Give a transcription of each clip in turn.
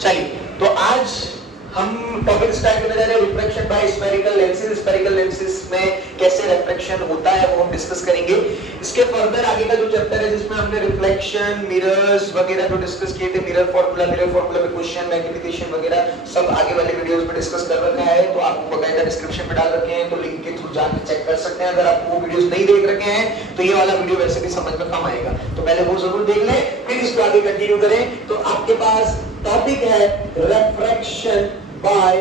चलिए, तो आज हम टॉपिक स्टार्ट करने जा रहे हैं refraction by spherical lenses. Spherical lenses में कैसे रिफ्रैक्शन होता है वो हम डिस्कस करेंगे। इसके फर्दर आगे का जो चैप्टर है जिसमें हमने रिफ्लेक्शन, मिरर्स वगैरह जो डिस्कस किए थे, मिरर फार्मूला पे क्वेश्चन, मैग्निफिकेशन वगैरह सब आगे वाले वीडियोस में डिस्कस कर रखा है, तो आपको बकायदा डिस्क्रिप्शन में डाल रखे हैं, तो लिंक के थ्रू जाकर चेक कर सकते हैं। अगर आप वो वीडियोस नहीं देख रखे हैं तो ये वाला वीडियो वैसे भी समझ में कम आएगा, तो पहले वो जरूर देख लें, फिर इसको आगे कंटिन्यू करें। तो आपके पास टॉपिक है रिफ्रैक्शन बाय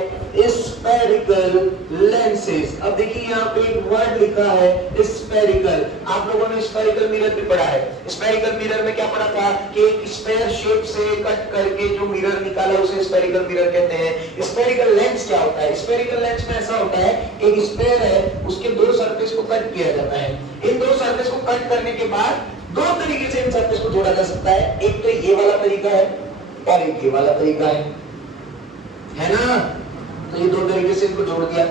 स्फेरिकल लेंसेज। अब देखिए यहाँ पे एक वर्ड लिखा है स्फेरिकल। आप लोगों ने स्फेरिकल मिरर भी पढ़ा है। स्फेरिकल मिरर में क्या पढ़ा था कि एक स्फेयर शेप से कट करके जो मिरर निकाला उसे स्फेरिकल मिरर कहते हैं। स्फेरिकल लेंस क्या होता है? स्फेरिकल लेंस में ऐसा होता है, एक स्फेयर है, उसके दो सरफेस को कट किया जाता है। इन दो सरफेस को कट करने के बाद दो तरीके से इन सरफेस को जोड़ा जा सकता है। एक तो ये वाला तरीका है और एक ये वाला तरीका है ना? तो ये दो तरीके से इनको जोड़ दिया।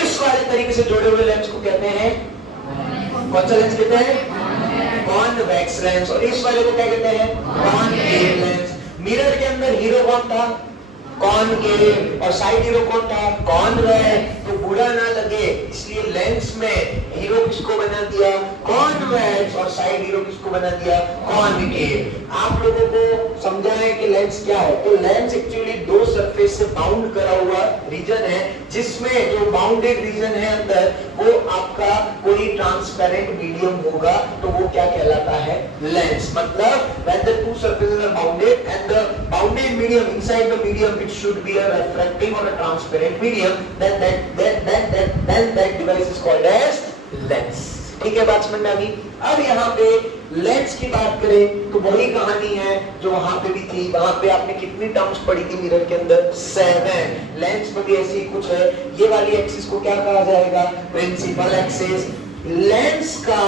इस वाले तरीके से जोड़े हुए लेंस को कहते हैं, कौन सा लेंस कहते हैं? Convex lens. और इस वाले को क्या कहते हैं? Concave lens. मिरर के अंदर हीरो कौन था? कॉनकेव। और साइड हीरो कौन था? कॉन्वेक्स। तो बुरा ना लगे इसलिए लेंस में हीरो किसको बना दिया? कॉन्वेक्स। और साइड हीरो किसको बना दिया? कॉनकेव। आप लोगों को समझा है कि लेंस क्या है। तो लेंस एक्चुअली दो सरफेस से बाउंड करा हुआ रीजन है, जिसमें जो बाउंडेड रीजन है अंदर वो आपका कोई ट्रांसपेरेंट मीडियम होगा, तो वो क्या कहलाता है? लेंस। मतलब when the two surfaces are bounded and the bounded medium inside the medium it should be a refractive or a transparent medium, then that device is called as lens। ठीक है, बात समझ में आ गई। अब यहाँ पे लेंस की बात करें तो वही कहानी है जो वहां पे भी थी। वहां पे आपने कितनी टर्म्स पढ़ी थी मिरर के अंदर? 7। लेंस में भी ऐसी कुछ है। ये वाली एक्सिस को क्या कहा जाएगा? Principal axis. लेंस का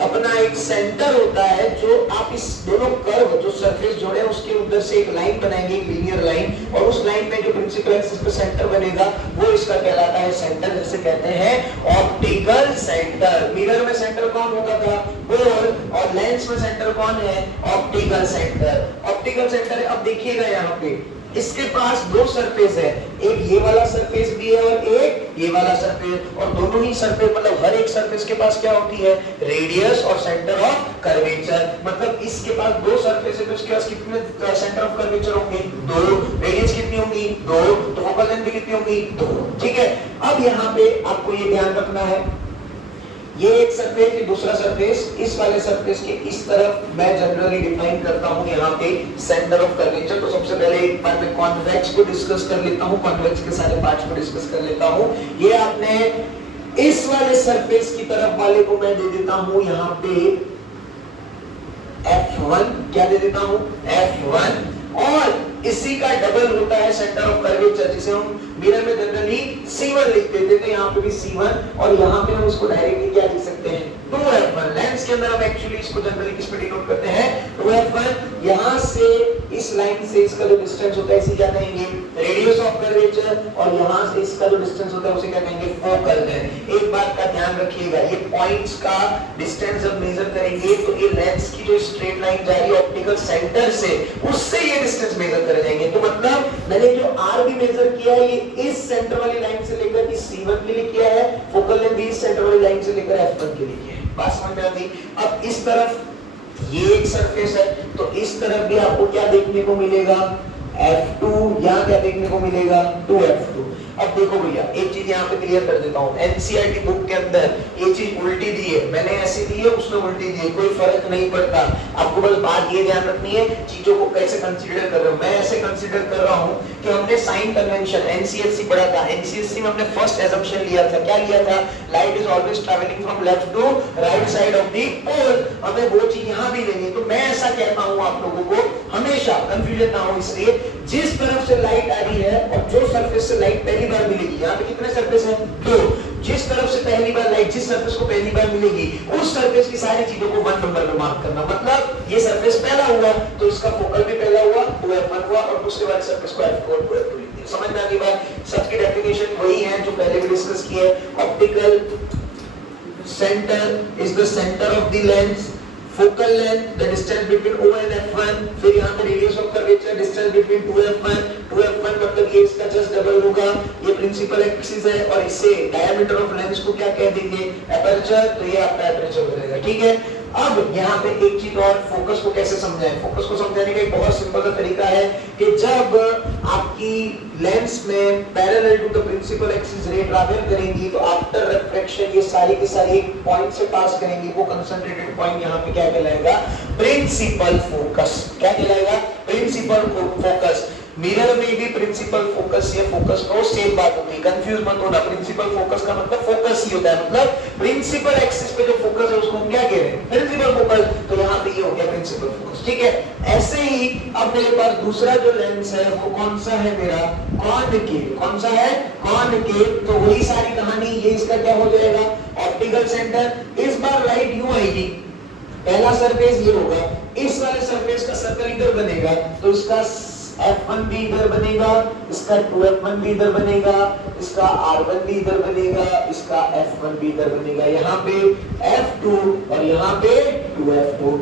अपना एक सेंटर होता है, जो आप इस दोनों कर्व जो सरफेस जोड़े हैं उसके उधर से एक लाइन बनाएंगे, एक लीनियर लाइन, और उस लाइन में जो प्रिंसिपल एक्सिस पे सेंटर बनेगा वो इसका कहलाता है सेंटर, जिसे कहते हैं ऑप्टिकल सेंटर। मिरर में सेंटर कौन होता था? बॉल। और लेंस में सेंटर कौन है? Optical centre. Optical centre. अब देखिएगा यहाँ पे इसके पास दो सरफेस है, एक ये वाला सरफेस भी है और एक ये वाला सरफेस, और दोनों ही सरफेस मतलब हर एक सरफेस के पास क्या होती है? रेडियस और सेंटर ऑफ कर्वेचर। मतलब इसके पास दो सरफेस है तो इसके पास कितने सेंटर ऑफ कर्वेचर होंगे? 2। रेडियस कितनी होंगी? 2। तो फोकल लेंथ भी कितनी होगी? 2। ठीक है। अब यहाँ पे आपको ये ध्यान रखना है, ये एक सरफेस, ये दूसरा सरफेस। इस वाले सरफेस के इस तरफ मैं जनरली डिफाइन करता हूं यहाँ पे सेंटर ऑफ कर्वेचर। तो सबसे पहले एक बार मैं कॉन्वेक्स को डिस्कस कर लेता हूं, कॉन्वेक्स के सारे पार्ट्स को डिस्कस कर लेता हूं। ये आपने इस वाले सरफेस की तरफ वाले को मैं दे देता हूं यहाँ पे F1। क्या दे देता हूं? F1। और इसी का डबल होता है सेंटर ऑफ कर्वेचर, जिसे हम मिरर में जनरली C1 लिखते थे, तो यहाँ पे भी C1, और यहाँ पे हम इसको डायरेक्टली क्या लिख सकते हैं? 2F1। लेंस के अंदर हम एक्चुअली इसको जनरली किस पे डिनोट करते हैं? 2F1। यहाँ से इस लाइन से इसका जो डिस्टेंस होता है इसे क्या कहेंगे? Radius of curvature. और यहाँ से इसका जो डिस्टेंस होता है उसे क्या कहेंगे? Focal length. एक बात का ध्यान रखिएगा, ये पॉइंट्स का डिस्टेंस जब मेजर करेंगे तो ये लेंस की जो स्ट्रेट लाइन जा रही है ऑप्टिकल सेंटर से, उससे ये डिस्टेंस मेजर कर जाएंगे। तो मतलब मैंने जो R भी मेजर किया है ये इस सेंटर वाली लाइन से लेकर इस C1 के लिए किया है, फोकल लेंथ भी इस सेंटर वाली लाइन से लेकर F1 के लिए किया है। बात समझ में आ गई? अब इस तरफ ये एक सरफेस है, तो इस तरफ भी आपको क्या देखने को मिलेगा? F2। यहाँ क्या देखने को मिलेगा? 2F2। अब देखो भैया, एक चीज यहाँ पे क्लियर कर देता हूँ, एनसीईआरटी बुक के अंदर ये चीज उल्टी दी है, मैंने ऐसी दी है, उसने उल्टी दी है, कोई फर्क नहीं पड़ता। आपको बस बात ये ध्यान रखनी है चीजों को कैसे कंसीडर कर रहे हो। मैं ऐसे कंसीडर कर रहा हूँ कि हमने साइन कन्वेंशन एनसीएससी पढ़ा था, एनसीएससी में हमने फर्स्ट एजम्पशन लिया था। क्या लिया था? Light is always travelling from left to right side of the pole. हमें वो चीज यहाँ भी लेनी है, तो मैं ऐसा कहता हूँ आप लोगों को हमेशा कंफ्यूजन ना हो, इसलिए जिस तरफ से लाइट आ रही है और जो सरफेस से लाइट पहली बार मिलेगी, यहाँ पे कितने सरफेस हैं? 2। जिस तरफ से पहली बार लाइट, जिस सरफेस को पहली बार मिलेगी, उस सरफेस की सारी चीजों को 1 नंबर में मार्क करना। मतलब ये सरफेस पहला हुआ तो इसका फोकल भी पहला हुआ, 2F1 हुआ, और दूसरे वाले सरफेस को F4, 2F2 लिख दिया। समझ में आ गई बात? सबकी डेफिनेशन वही है जो पहले भी डिस्कस की है। Optical centre is the centre of the lens, focal length, the distance between O and F1, फिर यहाँ पे radius of curvature, distance parallel between 2f1 मतलब ये इसका जस्ट डबल होगा, ये प्रिंसिपल एक्सिस है और इससे डायमीटर ऑफ लेंस को क्या कह देंगे, एपर्चर, तो ये आपका एपर्चर हो जाएगा। ठीक है, अब यहाँ पे एक चीज और, फोकस को कैसे समझाएं। फोकस को समझाने का एक बहुत सिंपल सा तरीका है कि जब आपकी लेंस में parallel to the principal axis ray travel करेंगी तो आफ्टर रिफ्लेक्शन ये सारी की सारी एक पॉइंट से पास करेंगी, वो कंसंट्रेटेड पॉइंट यहाँ पे क्या कहलाएगा, प्रिंसिपल फोकस। क्या कहलाएगा, प्रिंसिपल फोकस। मिरर में भी प्रिंसिपल फोकस या फोकस को सेम बात होती है, कंफ्यूज मत होना। प्रिंसिपल फोकस का मतलब फोकस ही होता है, मतलब प्रिंसिपल एक्सिस पे जो फोकस है उसको हम क्या कह रहे हैं, प्रिंसिपल फोकस। तो यहाँ पे ये हो गया प्रिंसिपल फोकस। ठीक है, ऐसे ही अब मेरे पास दूसरा जो लेंस है वो कौन सा है, मेरा कॉनकेव। कौन सा है, कॉनकेव। तो वही सारी कहानी, ये इसका क्या हो जाएगा, ऑप्टिकल सेंटर। इस बार लाइट यूं आएगी, पहला सरफेस ये होगा, इस वाले सरफेस का सर्कल इधर बनेगा, तो इसका F1 भी इधर बनेगा, इसका 2F1 भी इधर बनेगा, इसका R1 भी इधर बनेगा, इसका F1 भी इधर बनेगा। यहाँ पे F2 और यहाँ पे 2F2।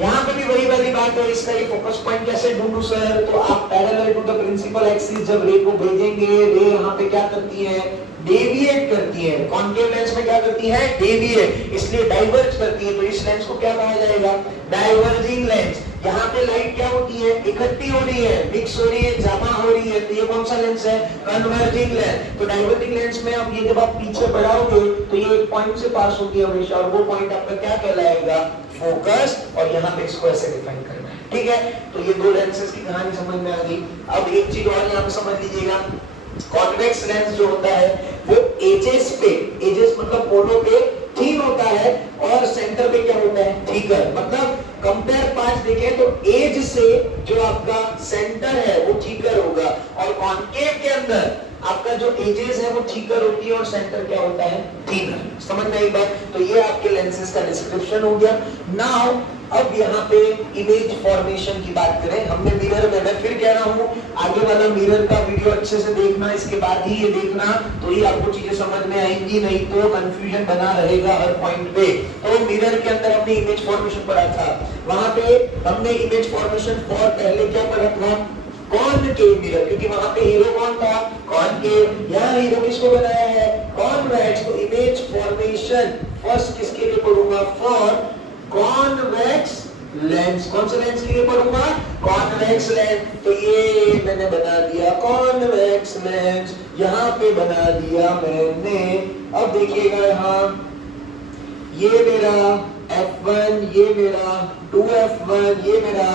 यहाँ पे भी वही वाली बात है, इसका ये फोकस पॉइंट कैसे ढूंढूं सर, तो आप parallel to the principal axis जब रे को भेजेंगे, रे यहाँ पे क्या करती है, डेविएट करती है। कॉनकेव लेंस में क्या करती है, डेविएट, इसलिए डाइवर्ज करती है। तो इस लेंस को क्या कहा जाएगा, डाइवर्जिंग लेंस। यहाँ पे लाइट क्या होती है, इकट्ठी हो रही है, मिक्स हो रही है, जमा हो रही है, तो ये कौन सा लेंस है, कन्वर्जिंग लेंस। तो डाइवर्जिंग लेंस में अब ये जब आप पीछे बढ़ाओगे तो ये एक पॉइंट से पास होगी हमेशा, और वो पॉइंट आपका क्या कहलाएगा, फोकस। और यहाँ पे इसको ऐसे डिफाइन करना है। ठीक है, तो ये दो लेंसेज की कहानी समझ में आ गई। अब एक चीज और यहाँ पे समझ लीजिएगा, कॉन्वेक्स लेंस जो होता है वो एजेस पे, एजेस मतलब कोनों पे थिन होता है, और सेंटर पे क्या होता है, थिकर। मतलब कंपेयर पार्ट देखें तो एज से जो आपका सेंटर है वो थिकर होगा, और कॉनकेव के अंदर आपका जो एजेस है वो थिकर होती है और सेंटर क्या होता है, थिनर। समझ में आई बात। तो ये आपके लेंसेज का डिस्क्रिप्शन हो गया। नाउ अब यहाँ पे इमेज फॉर्मेशन की बात करें। हमने मिरर में, मैं फिर कह रहा हूँ, आगे वाला मिरर का वीडियो अच्छे से देखना, इसके बाद ही ये देखना, तो ही आपको चीजें समझ में आएंगी, नहीं तो कंफ्यूजन बना रहेगा हर पॉइंट पे। तो मिरर के अंदर हमने इमेज फॉर्मेशन पढ़ा था, वहां पे हमने इमेज फॉर्मेशन फॉर पहले क्या पढ़ा था, कॉनकेव मिरर, क्योंकि वहां पे हीरो कौन था, कॉनकेव। यहाँ हीरो किसको बनाया है, कॉन्वेक्स। तो इमेज फॉर्मेशन फर्स्ट किसके लिए पढ़ूंगा, फॉर कॉन्वेक्स लेंस। कौन सा लेंस के लिए पढ़ूंगा, कॉन्वेक्स लेंस। तो ये मैंने बना दिया कॉन्वेक्स लेंस, यहाँ पे बना दिया मैंने। अब देखिएगा यहाँ, ये मेरा F1, ये मेरा 2F1, ये मेरा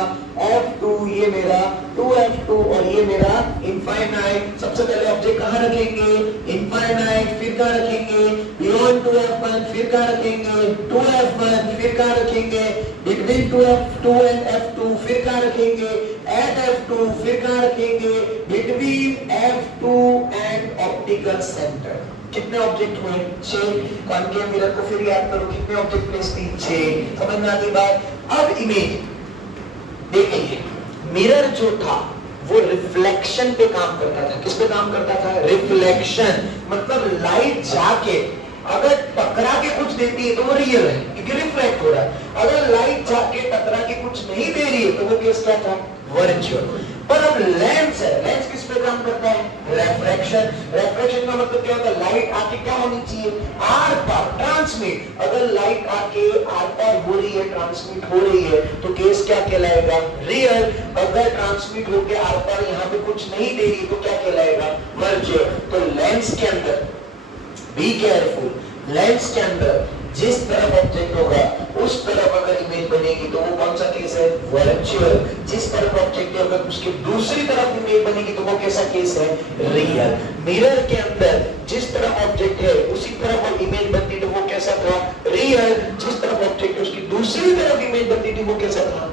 F2, ये मेरा 2F2 और ये मेरा इनफाइनाइट। सबसे पहले ऑब्जेक्ट कहाँ रखेंगे, इनफाइनाइट, फिर कहाँ रखेंगे, बियॉन्ड 2F1, फिर कहाँ रखेंगे, 2F1, फिर कहाँ रखेंगे, बिटवीन 2F2 एंड F2, फिर कहाँ रखेंगे, एट F2, फिर कहाँ रखेंगे, between F2 and optical centre. कितने ऑब्जेक्ट हुए, 6। कॉनकेव मिरर को फिर याद करो, कितने ऑब्जेक्ट प्लेस थी, 6। समझ में आ गई बात। अब इमेज देखिए, मिरर जो था वो रिफ्लेक्शन पे काम करता था। किस पे काम करता था, रिफ्लेक्शन। मतलब लाइट जाके अगर टकरा के कुछ देती है तो वो रियल है, क्योंकि रिफ्लेक्ट हो रहा है। अगर लाइट जाके टकरा के कुछ नहीं दे रही है तो वो केस क्या था, वर्चुअल। पर अब लेंस है, लेंस किस पे काम करता है, रिफ्रैक्शन। रिफ्रैक्शन का मतलब क्या होता है, लाइट आके क्या होनी चाहिए, आर पार, ट्रांसमिट। अगर लाइट आके आर पार हो रही है, ट्रांसमिट हो रही है, तो केस क्या कहलाएगा, रियल। अगर ट्रांसमिट होके आर पार यहाँ पे कुछ नहीं दे रही तो क्या कहलाएगा, वर्चुअल। तो लेंस के अंदर बी केयरफुल, लेंस के अंदर जिस तरफ ऑब्जेक्ट होगा उस तरफ अगर इमेज बनेगी तो वो कौन सा केस है, वर्चुअल। जिस तरफ ऑब्जेक्ट है अगर उसके दूसरी तरफ इमेज बनेगी तो वो कैसा केस है, रियल। मिरर के अंदर जिस तरफ ऑब्जेक्ट है उसी तरफ इमेज बनती तो वो कैसा था, रियल। जिस तरफ ऑब्जेक्ट है उसकी दूसरी तरफ इमेज बनती थी वो कैसा था,